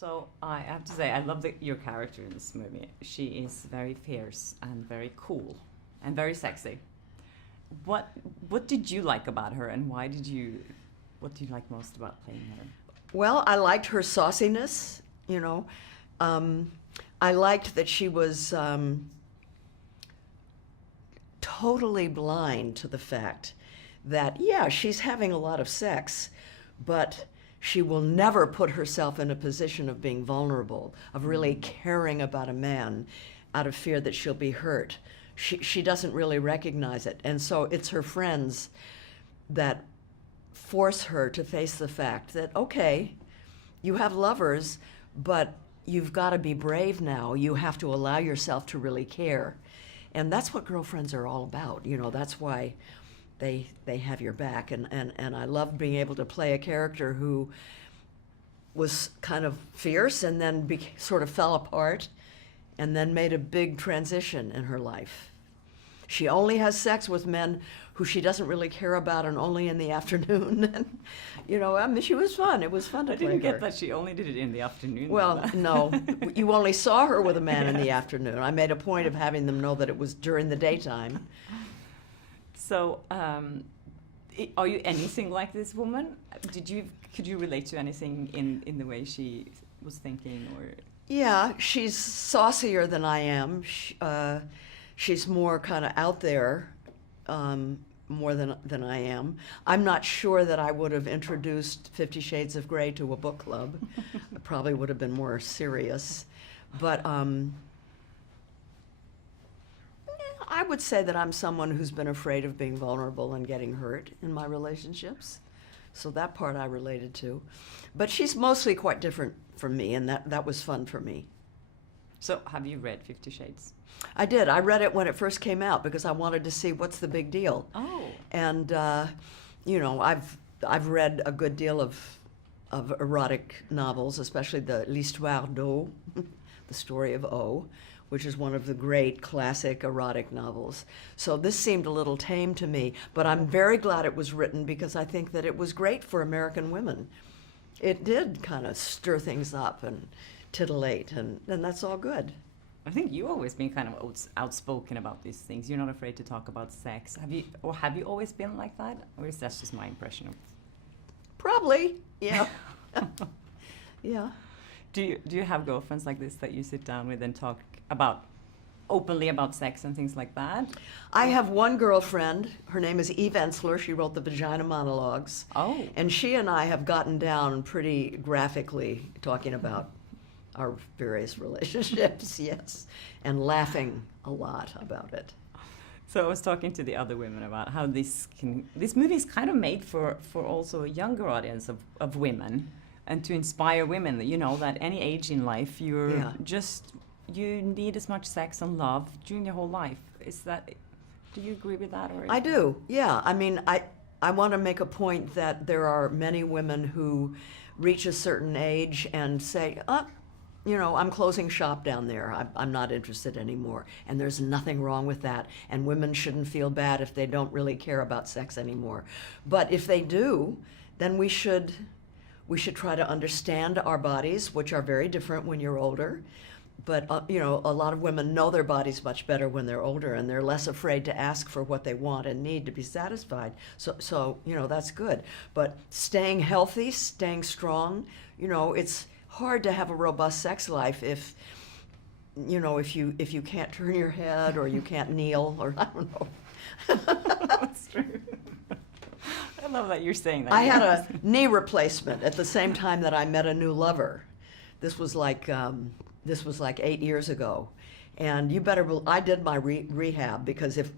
So I have to say, I love your character in this movie. She is very fierce and very cool and very sexy. What what did you like about her, and what do you like most about playing her? Well, I liked her sauciness, you know. Um, I liked that she was totally blind to the fact that, yeah, she's having a lot of sex, but she will never put herself in a position of being vulnerable, of really caring about a man out of fear that she'll be hurt. She doesn't really recognize it. And so it's her friends that force her to face the fact that, okay, you have lovers, but you've got to be brave now. You have to allow yourself to really care. And that's what girlfriends are all about. You know, that's why they have your back. And I loved being able to play a character who was kind of fierce and then sort of fell apart and then made a big transition in her life. She only has sex with men who she doesn't really care about, and only in the afternoon. And, you know, I mean, she was fun. It was fun to play her. I didn't get that she only did it in the afternoon. Well, no. You only saw her with a man in the afternoon. I made a point of having them know that it was during the daytime. So, are you anything like this woman? Could you relate to anything in the way she was thinking, or? Yeah, she's saucier than I am. She's more kind of out there, more than I am. I'm not sure that I would have introduced 50 Shades of Grey to a book club. It probably would have been more serious. But I would say that I'm someone who's been afraid of being vulnerable and getting hurt in my relationships. So that part I related to. But she's mostly quite different from me, and that was fun for me. So have you read 50 Shades? I did. I read it when it first came out because I wanted to see what's the big deal. Oh. And, you know, I've read a good deal of erotic novels, especially the L'Histoire d'O, the story of O, which is one of the great classic erotic novels. So this seemed a little tame to me, but I'm very glad it was written because I think that it was great for American women. It did kind of stir things up and titillate, and that's all good. I think you've always been kind of outspoken about these things. You're not afraid to talk about sex. Have you always been like that, or is that just my impression of? Probably, yeah. Yeah. Do you have girlfriends like this that you sit down with and talk openly about sex and things like that? I have one girlfriend. Her name is Eve Ensler. She wrote the Vagina Monologues. Oh. And she and I have gotten down pretty graphically talking about our various relationships, yes, and laughing a lot about it. So I was talking to the other women about how this movie is kind of made for also a younger audience of women, and to inspire women, you know, that any age in life you need as much sex and love during your whole life. Do you agree with that? Or? I do, yeah. I mean, I want to make a point that there are many women who reach a certain age and say, you know, I'm closing shop down there. I'm not interested anymore. And there's nothing wrong with that. And women shouldn't feel bad if they don't really care about sex anymore. But if they do, then we should try to understand our bodies, which are very different when you're older. But, you know, a lot of women know their bodies much better when they're older, and they're less afraid to ask for what they want and need to be satisfied. So you know, that's good. But staying healthy, staying strong, you know, it's hard to have a robust sex life if you can't turn your head, or you can't kneel, or I don't know. That's true. I love that you're saying that. I had a knee replacement at the same time that I met a new lover. This was like 8 years ago. And you better, I did my rehab because in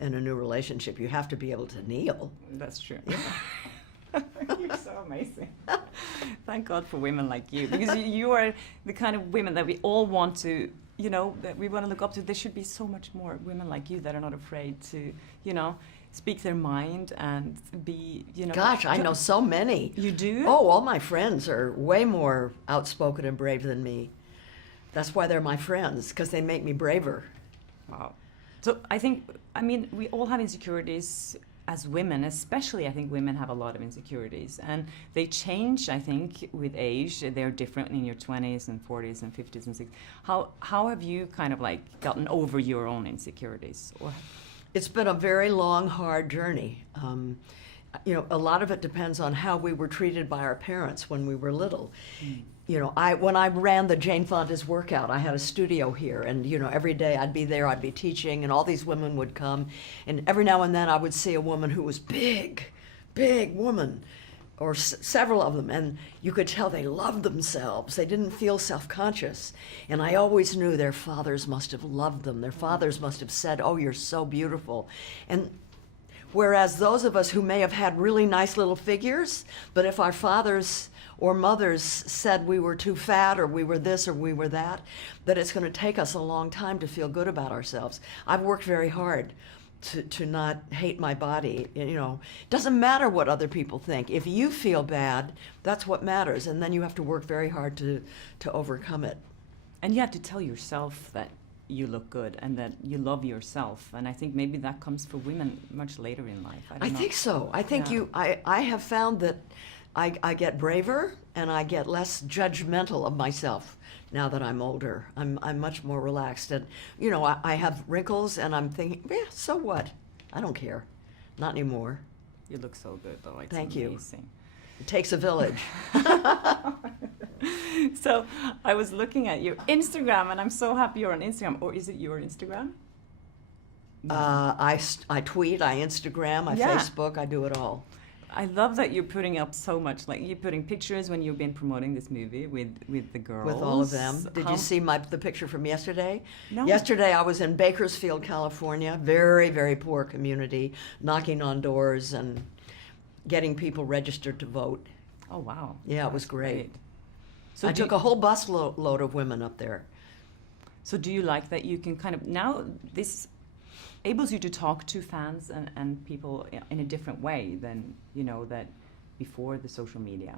a new relationship, you have to be able to kneel. That's true. Yeah. You're so amazing. Thank God for women like you, because you are the kind of women that we all want to, you know, that we want to look up to. There should be so much more women like you that are not afraid to, you know, speak their mind and be, you know. Gosh, I know so many. You do? Oh, all my friends are way more outspoken and brave than me. That's why they're my friends, because they make me braver. Wow. So I mean, we all have insecurities as women, especially, I think women have a lot of insecurities, and they change, I think, with age. They're different in your 20s and 40s and 50s and 60s. How have you kind of like gotten over your own insecurities? Or It's been a very long, hard journey. You know, a lot of it depends on how we were treated by our parents when we were little. You know, when I ran the Jane Fonda's workout, I had a studio here, and you know, every day I'd be there, I'd be teaching, and all these women would come, and every now and then I would see a woman who was big woman, or several of them, and you could tell they loved themselves. They didn't feel self-conscious, and I always knew their fathers must have loved them. Their fathers must have said, "Oh, you're so beautiful," and whereas those of us who may have had really nice little figures, but if our fathers or mothers said we were too fat or we were this or we were that it's going to take us a long time to feel good about ourselves. I've worked very hard to not hate my body. You know, it doesn't matter what other people think. If you feel bad, that's what matters, and then you have to work very hard to overcome it. And you have to tell yourself that you look good and that you love yourself, and I think maybe that comes for women much later in life. I don't know. think so. I think I have found that I get braver and I get less judgmental of myself now that I'm older. I'm much more relaxed, and you know, I have wrinkles and I'm thinking, yeah, so what? I don't care. Not anymore. You look so good though. It's Thank amazing. you. It takes a village. So I was looking at your Instagram, and I'm so happy you're on Instagram. Or is it your Instagram? I tweet, I Instagram, I Facebook, I do it all. I love that you're putting up so much. Like, you're putting pictures when you've been promoting this movie with the girls. With all of them. Did you see the picture from yesterday? No. Yesterday I was in Bakersfield, California, very, very poor community, knocking on doors and getting people registered to vote. Oh, wow. Yeah, it was great. So I took a whole bus load of women up there. So do you like that you can kind of, now this enables you to talk to fans and people in a different way than, you know, that before the social media?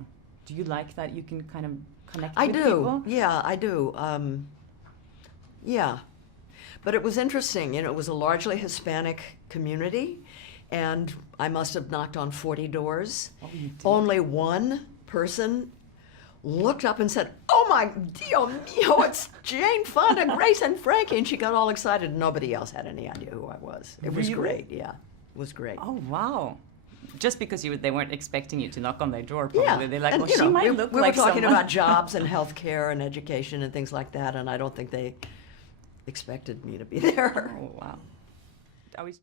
Do you like that you can kind of connect with people? Yeah, I do. Yeah. But it was interesting. You know, it was a largely Hispanic community, and I must have knocked on 40 doors. Oh, you did? Only one person looked up and said, "Oh my Dio mio, it's Jane Fonda, Grace and Frankie," and she got all excited. Nobody else had any idea who I was. It was great, yeah. It was great. Oh, wow. Just because they weren't expecting you to knock on their door, probably. Yeah. They're like, and, well, you she know, might look we like were talking someone. about jobs and health care and education and things like that, and I don't think they expected me to be there. Oh, wow. I was